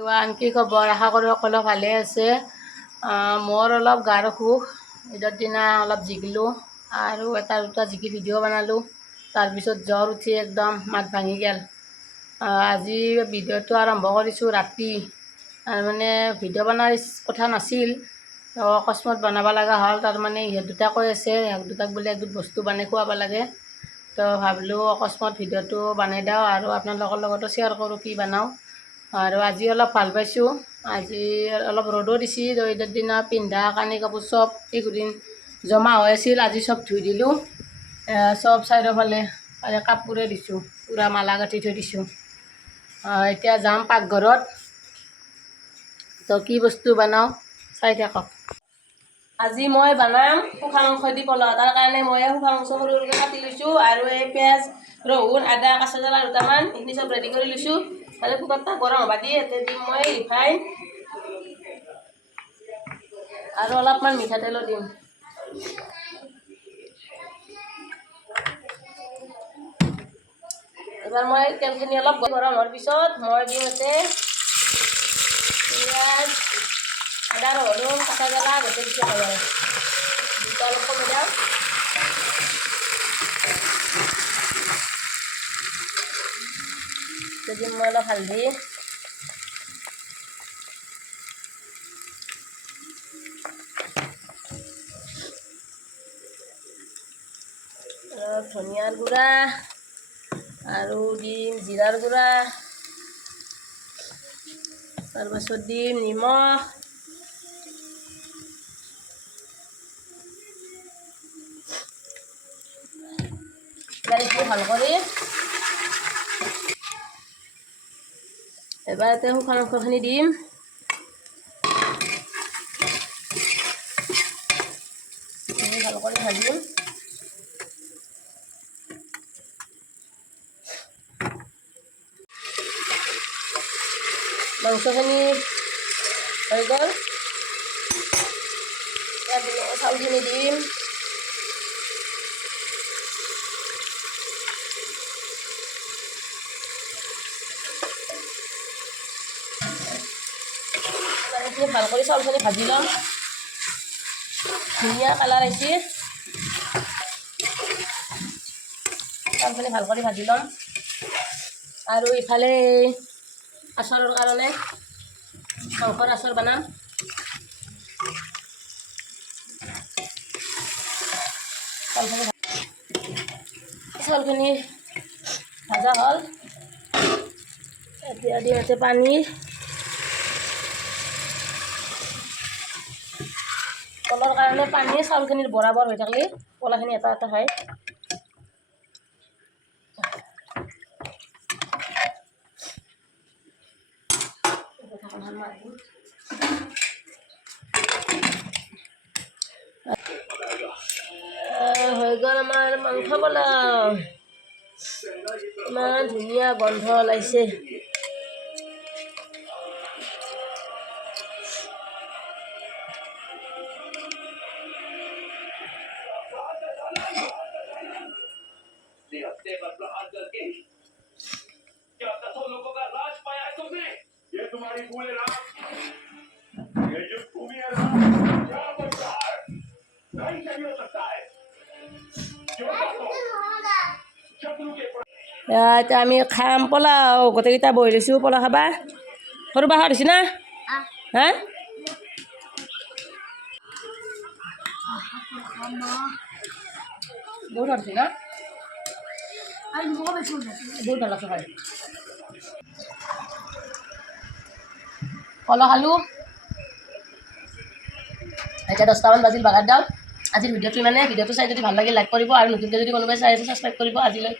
আনকি খবৰ আশা কৰোঁ সকলো ভালে আছে। মোৰ অলপ গাৰ অসুখ, ঈদৰ দিনা অলপ জিকিলোঁ আৰু এটা দুটা জিকি ভিডিঅ' বনালোঁ। তাৰপিছত জ্বৰ উঠি একদম মাত ভাঙি গ'ল। আজি ভিডিঅ'টো আৰম্ভ কৰিছোঁ ৰাতি, মানে ভিডিঅ' বনোৱাৰ কথা নাছিল, অকস্মাত বনাব লগা হ'ল। তাৰমানে ইহঁত দুটা কৈ আছে ইহঁত দুটাক বোলে একবিধ বস্তু বনাই খুৱাব লাগে, তো ভাবিলোঁ অকস্মাত ভিডিঅ'টো বনাই দিওঁ আৰু আপোনালোকৰ লগতো শ্বেয়াৰ কৰোঁ কি বনাওঁ। আৰু আজি অলপ ভাল পাইছোঁ। আজি অলপ ৰ'দো দিছে, ঈদৰ দিনা পিন্ধা কানি কাপোৰ চব এইকেইদিন জমা হৈ আছিল, আজি চব ধুই দিলোঁ। চব চাৰিওফালে কাপোৰে দিছোঁ, পূৰা মালা গাঁঠি থৈ দিছোঁ। এতিয়া যাম পাকঘৰত, তো কি বস্তু বনাওঁ চাই থাকক। আজি মই বনাম শুকান মাংস দি পোলাও। তাৰ কাৰণে মই শুকান মাংস সৰু সৰুকৈ কাটি লৈছোঁ আৰু এই পিঁয়াজ, ৰহুন, আদা, কেঁচা জ্বালা দুটামান এইখিনি চব ৰেডি কৰি লৈছোঁ। আৰু কুকাৰটা গৰম হ'ব দি ইয়াতে দিম মই ৰিফাইন আৰু অলপমান মিঠাতেলো দিম। এবাৰ মই তেলখিনি অলপ গৰম হোৱাৰ পিছত মই দিম ইয়াতে পিঁয়াজ, আদা, ৰহুন, কেঁচা জ্বালা গোটেই দিছোঁ একেবাৰে। দুটা অলপ কমাই দিওঁ। দিম মই অলপ হালধি, ধনিয়াৰ গুড়া আৰু দিম জিৰাৰ গুড়া, তাৰপাছত দিম নিমখ, ভাল কৰি এবাৰ ইয়াতে শুকান মাংসখিনি দিম। ভাল কৰি ভাজিম। মাংসখিনি হৈ গ'ল, চাউলখিনি দিম। ভাল কৰি চাউলখিনি ভাজি ল'ম, ধুনীয়া কালাৰ আহিছে। চাউলখিনি ভাল কৰি ভাজি ল'ম আৰু ইফালে আচাৰৰ কাৰণে মাংসৰ আচাৰ বনাম। চাউলখিনি ভাজা হ'ল, এতিয়া দিম ইয়াতে পানী, কলৰ কাৰণে পানী চাউলখিনিৰ বৰাবৰ হৈ থাকিলে কলাখিনি এটা এটা হয়। হৈ গ'ল আমাৰ মাংস পোলাও, ইমান ধুনীয়া গন্ধ ওলাইছে। এতিয়া আমি খাম পোলাও, গোটেইকেইটা বহি লৈছোঁ পোলাও খাবা। সৰু বাহঁত হৈছে না? হা বহুত হৈছে না? বহুত ভাল আছে খাই। পোলাও খালোঁ, এতিয়া 10টামান বাজিল বাগাৰ দাম। আজিৰ ভিডিঅ'টো ভিডিঅ'টো চাই যদি ভাল লাগে লাইক কৰিব আৰু নতুনকৈ যদি কোনোবাই চাই আছে ছাবস্ক্ৰাইব কৰিব। আজিলৈ